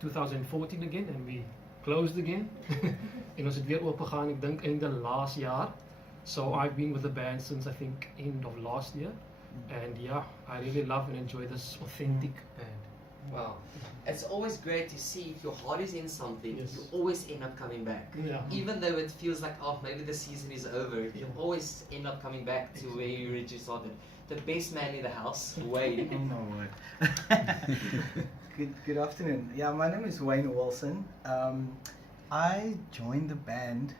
2014 again and we closed again. En ons het weer oop gegaan, ek dink in the last jaar. So I've been with the band since I think end of last year. And yeah, I really love and enjoy this authentic band. Wow. It's always great to see if your heart is in something, Yes. you always end up coming back. Yeah. Even though it feels like, oh, maybe the season is over, you always end up coming back to where you originally started. The best man in the house, Wayne. Oh my word. Good afternoon. Yeah, my name is Wayne Wilson. I joined the band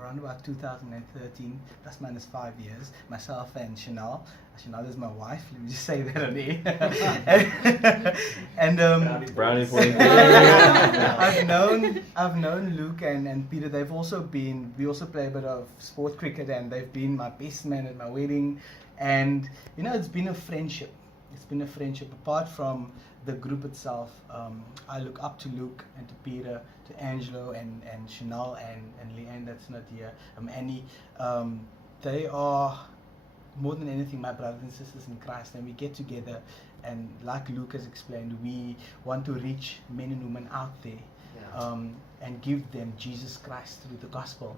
around about 2013, plus minus 5 years. Myself and Chanel. Chanel is my wife. Let me just say that on air. And Brownie for you. I've known Luke and Peter. They've also been. We also play a bit of sport cricket, and they've been my best man at my wedding. And you know, it's been a friendship. It's been a friendship. Apart from the group itself, I look up to Luke and to Peter, to Angelo and Chanel and Leanne that's not here, Annie. They are more than anything my brothers and sisters in Christ, and we get together and like Luke has explained, we want to reach men and women out there and give them Jesus Christ through the gospel.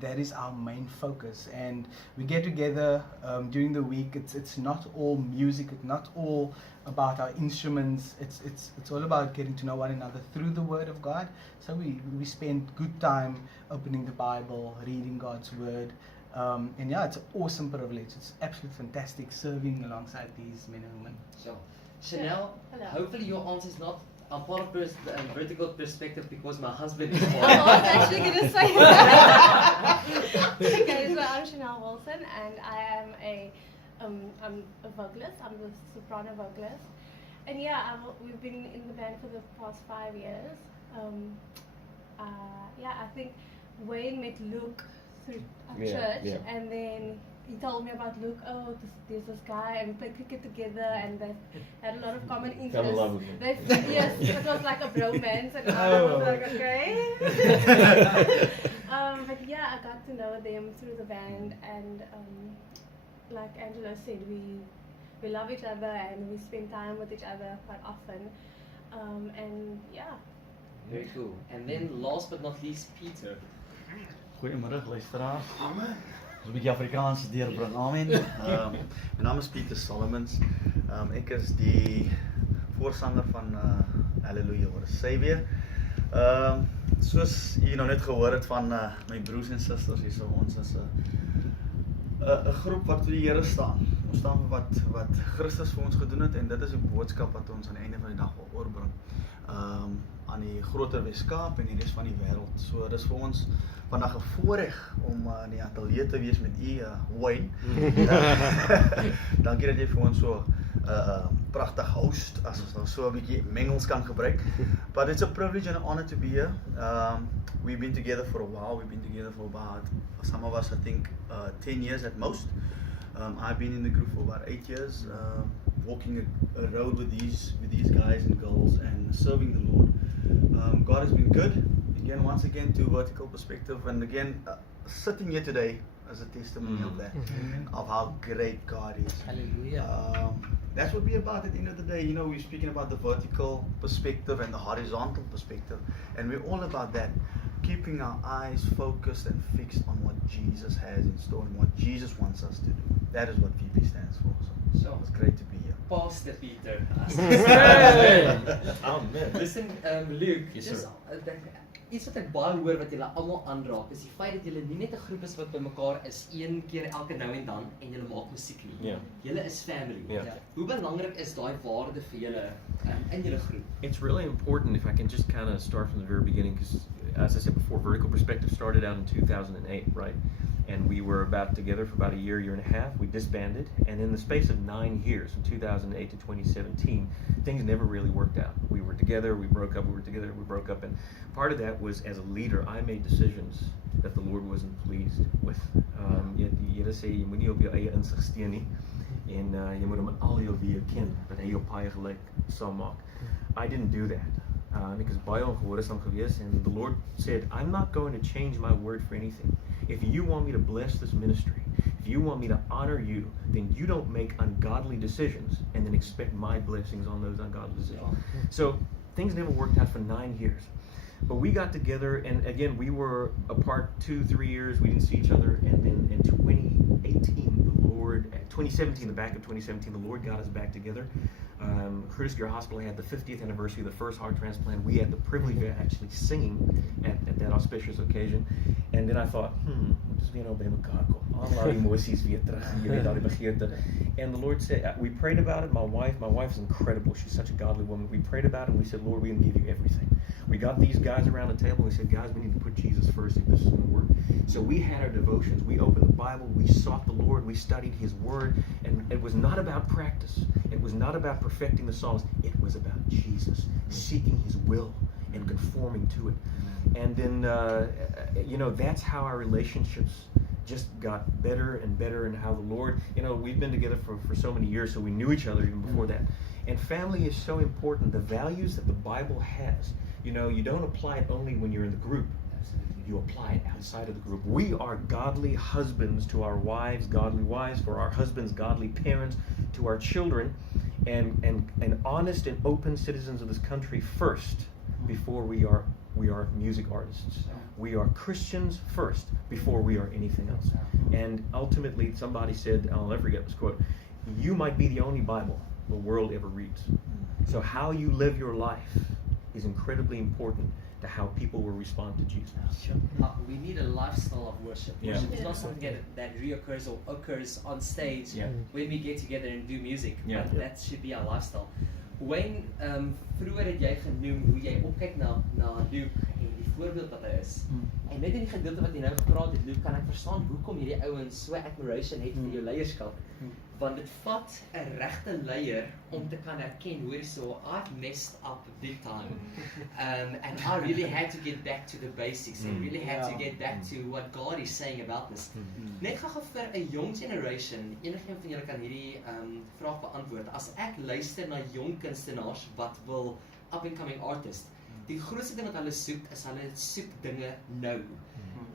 That is our main focus, and we get together during the week. It's not all music, it's not all about our instruments. It's all about getting to know one another through the Word of God. So we spend good time opening the Bible, reading God's Word, and yeah, it's an awesome privilege. It's absolutely fantastic serving alongside these men and women. So, Chanel, Hello. hopefully your answer is not. I'm part of vertical perspective because my husband is I one. was actually going to say that. Okay, so I'm Chanel Wilson, and I am I'm a vocalist. I'm the soprano vocalist, and yeah, we've been in the band for the past 5 years. Yeah, I think Wayne met Luke through our church, and then he told me about Luke. Oh, there's this guy, and we played cricket together, and they had a lot of common interests. Fell in love with him. Yes, it was like a bromance, and I was like, okay. But yeah, I got to know them through the band, and like Angelo said, we love each other and we spend time with each other quite often, and yeah. Very cool. And then last but not least, Peter. Goedemiddag luisteraars. Ons 'n bietjie Afrikaans deurbring. Amen. My naam is Pieter Solomons. Ek is die voorsanger van Hallelujah What a Savior. Soos jy nou net gehoor het van my broers en susters hier, so ons is 'n groep wat vir die Here staan. Ons staan vir wat Christus vir ons gedoen het, en dit is 'n boodskap wat ons aan die einde van die dag wil oorbring. Aan die groter Weskaap en die res van die wêreld. So dis vir ons vandag 'n voorreg om in die ateljee te wees met u, Wayne. Dankie dat jy vir ons so pragtig host, as ons nou so 'n bietjie mengels kan gebruik. But it's a privilege and an honor to be here. We've been together for a while. We've been together for about, some of us I think 10 years at most. I've been in the group for about 8 years, walking a road with these guys and girls and serving the Lord. God has been good. Again, once again, to vertical perspective, and again, sitting here today as a testimony of that, of how great God is. Hallelujah. That's what we're about at the end of the day. You know, we're speaking about the vertical perspective and the horizontal perspective, and we're all about that. Keeping our eyes focused and fixed on what Jesus has in store and what Jesus wants us to do. That is what VP stands for. So it's great to be here. Pastor Peter. Amen. Listen, Luke, Yes, dis, sir. iets wat ek baie hoor wat julle almal aanraak, is die feit dat julle nie net 'n groep is wat bymekaar is een keer elke nou en dan en julle maak musiek nie. Ja. Julle is family. Ja. Hoe belangrik is daai waarde vir julle in julle groep? It's really important, if I can just kind of start from the very beginning, because as I said before, Vertical Perspective started out in 2008, right? And we were together for about a year and a half. We disbanded, and in the space of 9 years, from 2008 to 2017, things never really worked out. We were together, we broke up, we were together, we broke up, and part of that was, as a leader, I made decisions that the Lord wasn't pleased with. Jy sê jy moenie op jou eie insig steun nie, en jy moet hom in al jou weë ken, dat hy jou paai gelyk sal maak. I didn't do that. Ek is baie ongehoorsaam gewees, and the Lord said, I'm not going to change my word for anything. If you want me to bless this ministry, if you want me to honor you, then you don't make ungodly decisions and then expect my blessings on those ungodly decisions. So things never worked out for 9 years. But we got together, and again, we were apart 2-3 years. We didn't see each other, and then in 2017, the back of 2017, the Lord got us back together. Curtis Gear Hospital had the 50th anniversary of the first heart transplant. We had the privilege of actually singing at that auspicious occasion. And then I thought, wat is weer nou by mekaar kom? Al die emosies weer terug, jy weet, al die begeerte. And the Lord said, we prayed about it. My wife is incredible. She's such a godly woman. We prayed about it, and we said, Lord, we're going to give you everything. We got these guys around the table, and we said, guys, we need to put Jesus first if this is going to work. So we had our devotions. We opened the Bible. We sought the Lord. We studied His Word. And it was not about practice. It was not about perfecting the songs. It was about Jesus, seeking His will and conforming to it. And then, that's how our relationships just got better and better, and how the Lord, we've been together for so many years, so we knew each other even before that. And family is so important. The values that the Bible has, you don't apply it only when you're in the group. You apply it outside of the group. We are godly husbands to our wives, godly wives for our husbands, godly parents to our children, and honest and open citizens of this country first before we are music artists. We are Christians first before we are anything else. And ultimately, somebody said, I'll never forget this quote, you might be the only Bible the world ever reads. So how you live your life is incredibly important to how people will respond to Jesus. We need a lifestyle of worship. Yeah. Worship is not something that reoccurs or occurs on stage when we get together and do music. Yeah. But that should be our lifestyle. Wayne, vroeër het jy genoem hoe jy opkyk na Luke en die voorbeeld wat hy is. En net in die gedeelte wat jy nou gepraat het, Luke, kan ek verstaan hoekom hierdie ouens so admiration het vir jou leierskap. Want dit vat 'n regte leier om te kan erken, hoor so, I've messed up big time. And I really had to get back to the basics and really had to get back to what God is saying about this. Net gou vir 'n young generation, enigiemand van julle kan hierdie vraag beantwoord. As ek luister na jong kunstenaars wat wil up and coming artists, die grootste ding wat hulle soek is hulle soek dinge nou.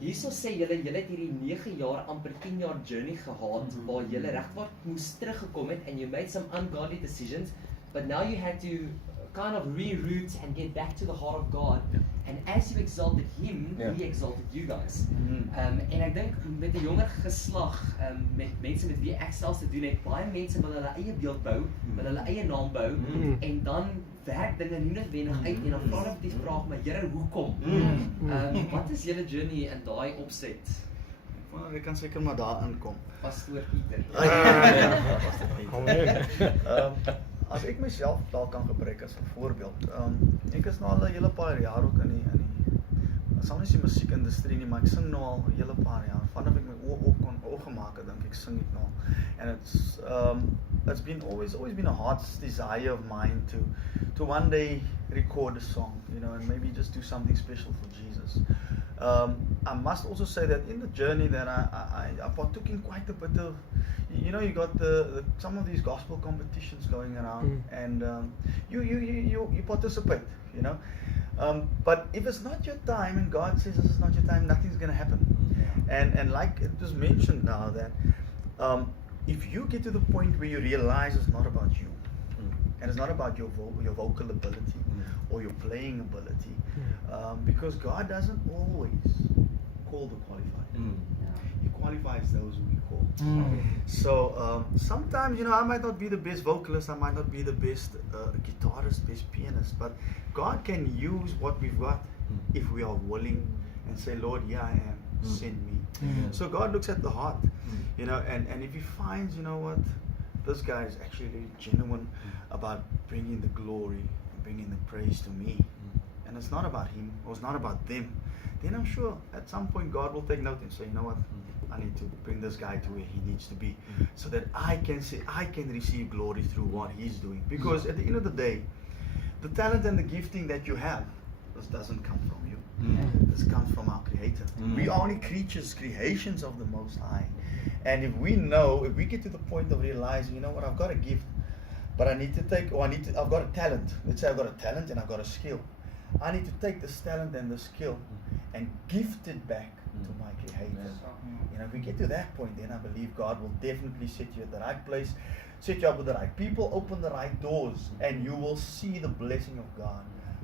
Hierso sê julle het hierdie 9 jaar, amper 10 jaar journey gehad waar julle regwaar moes teruggekom het and you made some ungodly decisions, but now you had to kind of reroute and get back to the heart of God. And as you exalted Him, He exalted you guys. En ek dink met 'n jonger geslag, met mense met wie ek selfs te doen het, baie mense wil hulle eie beeld bou, wil hulle eie naam bou, en dan werk dinge nie noodwendig uit en dan vra hulle die vraag, maar Here, hoekom? Wat is julle journey in daai opset? Ek kan seker maar daarin kom. Pastoor Pieter. As ek myself dalk kan gebruik as 'n voorbeeld. Ek is nou al 'n hele paar jaar ook in die sal nie sê musiekindustrie nie, maar ek sing nou al 'n hele paar jaar. Vanaf ek my oë gemaak het, dink ek sing ek nou. And it's been always been a heart's desire of mine to one day record a song, and maybe just do something special for Jesus. I must also say that in the journey that I partook in quite a bit of, you got the some of these gospel competitions going around, and you participate, but if it's not your time and God says this is not your time, nothing's going to happen. And like it was mentioned now that if you get to the point where you realize it's not about you, and it's not about your vocal ability or your playing ability, because God doesn't always call the qualified. He qualifies those who He calls. So sometimes, I might not be the best vocalist, I might not be the best guitarist, best pianist, but God can use what we've got if we are willing and say, Lord, here I am, send me. So God looks at the heart, and if He finds, what, this guy is actually really genuine about bringing the glory and bringing the praise to me, and it's not about him or it's not about them, then I'm sure at some point God will take note and say, what, I need to bring this guy to where he needs to be, so that I can receive glory through what he's doing. Because at the end of the day, the talent and the gifting that you have, this doesn't come from you. This comes from our Creator. We are only creatures, creations of the Most High. And if we get to the point of realizing, what, I've got a gift, but I've got a talent. Let's say I've got a talent and I've got a skill. I need to take this talent and the skill and gift it back to my Creator. If we get to that point, then I believe God will definitely set you at the right place, set you up with the right people, open the right doors, and you will see the blessing of God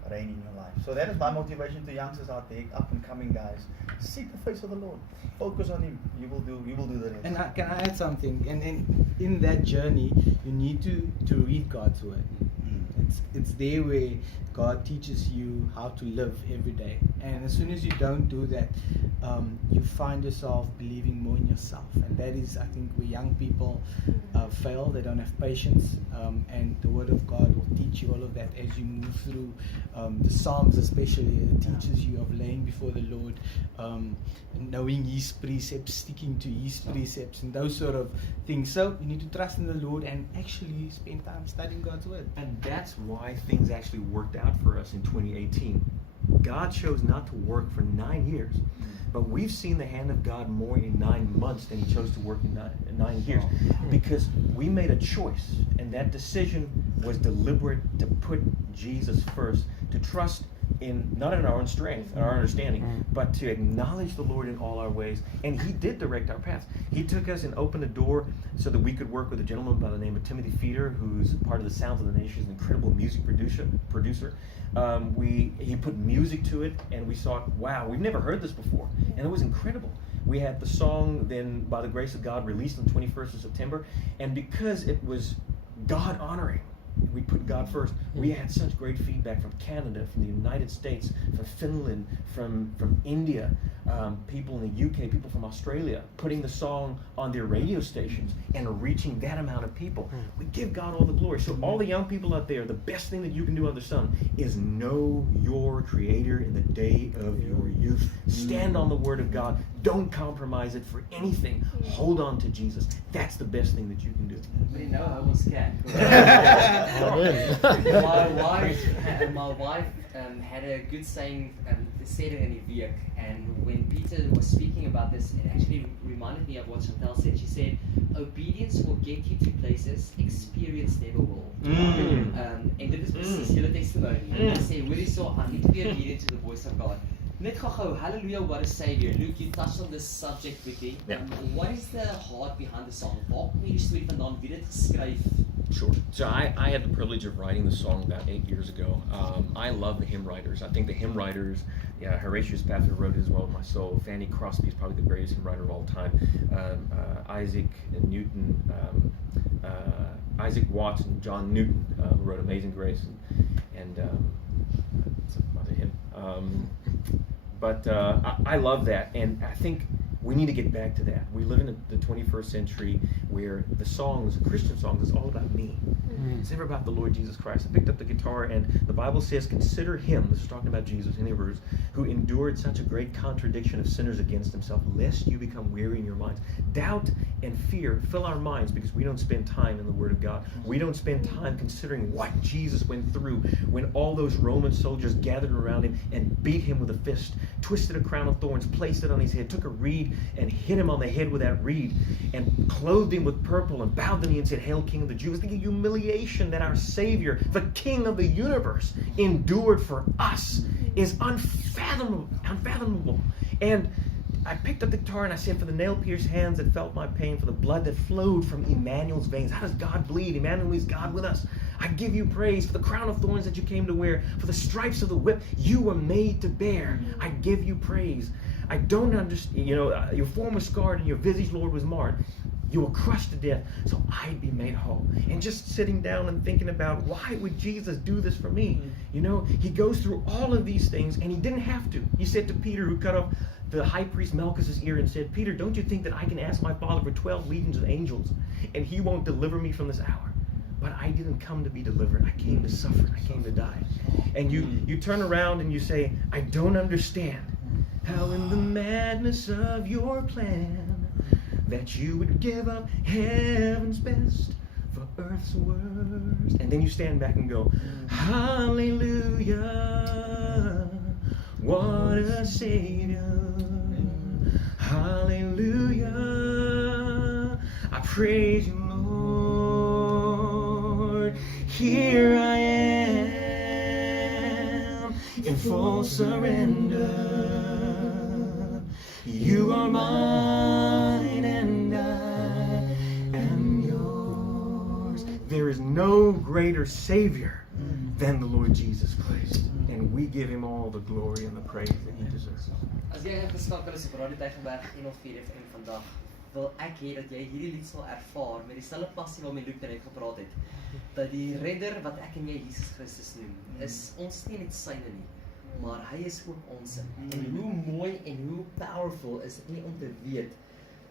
reign in your life. So that is my motivation to youngsters out there, up and coming guys. Seek the face of the Lord. Focus on Him. You will do the rest. And can I add something? And in that journey, you need to read God's word. It's there where God teaches you how to live every day. And as soon as you don't do that, you find yourself believing more in yourself. And that is, I think, where young people fail. They don't have patience. And the Word of God will teach you all of that as you move through the Psalms, especially. It teaches you of laying before the Lord, knowing His precepts, sticking to His precepts, and those sort of things. So you need to trust in the Lord and actually spend time studying God's Word. And that's why things actually worked out for us in 2018. God chose not to work for 9 years, but we've seen the hand of God more in 9 months than He chose to work in 9 years, because we made a choice, and that decision was deliberate, to put Jesus first, to trust not in our own strength and our understanding, but to acknowledge the Lord in all our ways. And He did direct our paths. He took us and opened a door so that we could work with a gentleman by the name of Timothy Feeder, who's part of the Sounds of the Nation, an incredible music producer. He put music to it, and we saw, wow, we've never heard this before, and it was incredible. We had the song then, by the grace of God, released on the 21st of September, and because it was God honoring, we put God first. We had such great feedback from Canada, from the United States, from Finland, from India, people in the UK, people from Australia, putting the song on their radio stations and reaching that amount of people. We give God all the glory. So all the young people out there, the best thing that you can do under the sun is know your Creator in the day of your youth. Stand on the Word of God. Don't compromise it for anything. Hold on to Jesus. That's the best thing that you can do. But you know, I was scared. My wife had a good saying, said it in a week, and when Peter was speaking about this, it actually reminded me of what Chantal said. She said, obedience will get you to places experience never will. En dit is precies jullie testimony. Sy sê, hoorie so, I need to be obedient to the voice of God. Net gou, hallelujah, what a Savior. Luke, you touched on this subject quickly. Yeah. What is the heart behind the song? Waar kom hierdie storie vandaan? Wie het dit geskryf? Sure. So I had the privilege of writing the song about 8 years ago. I love the hymn writers. I think the hymn writers, Horatius Spafford wrote it as well with my soul. Fanny Crosby is probably the greatest hymn writer of all time. Isaac Newton, Isaac Watts and John Newton, who wrote Amazing Grace, and that's another hymn. But I love that, and I think we need to get back to that. We live in the 21st century where the songs, Christian songs, is all about me. It's never about the Lord Jesus Christ. I picked up the guitar, and the Bible says, consider Him, this is talking about Jesus in Hebrews, who endured such a great contradiction of sinners against Himself, lest you become weary in your minds. Doubt and fear fill our minds because we don't spend time in the Word of God. We don't spend time considering what Jesus went through when all those Roman soldiers gathered around Him and beat Him with a fist, twisted a crown of thorns, placed it on His head, took a reed and hit Him on the head with that reed, and clothed Him with purple and bowed the knee and said, Hail, King of the Jews. The humiliation that our Savior, the King of the universe, endured for us is unfathomable. And I picked up the guitar and I said, for the nail-pierced hands that felt my pain, for the blood that flowed from Emmanuel's veins. How does God bleed? Emmanuel is God with us. I give you praise for the crown of thorns that you came to wear, for the stripes of the whip you were made to bear. I give you praise. I don't understand, your form was scarred and your visage, Lord, was marred. You were crushed to death, so I'd be made whole. And just sitting down and thinking about, why would Jesus do this for me? He goes through all of these things, and He didn't have to. He said to Peter, who cut off the high priest Malchus's ear, and said, Peter, don't you think that I can ask my Father for 12 legions of angels, and He won't deliver me from this hour? But I didn't come to be delivered. I came to suffer. I came to die. And you turn around and you say, I don't understand how in the madness of your plan that you would give up heaven's best for earth's worst. And then you stand back and go, hallelujah, what a Savior. Hallelujah, I praise you, Lord. Here I am in full surrender. You are mine and I am yours. There is no greater Savior than the Lord Jesus Christ. And and we give him all the glory and the praise that he deserves. As jy ingeskakel is op Radio Tygerberg 104 FM vandag, wil ek hê dat jy hierdie lied sal ervaar met dieselfde passie waarmee Luke net gepraat het. Dat die redder wat ek en jy Jesus Christus noem, is ons nie net syne nie, maar hy is ook ons. En hoe mooi en hoe powerful is dit nie om te weet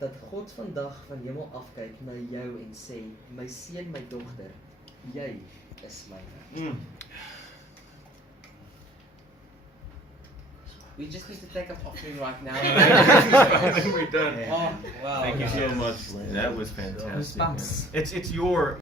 dat God vandag van hemel afkyk na jou en sê, my seun, my dogter, jy is myne. We just need to take up offering right now. I think we're done. Oh, wow. Thank you so much. That was fantastic. It's your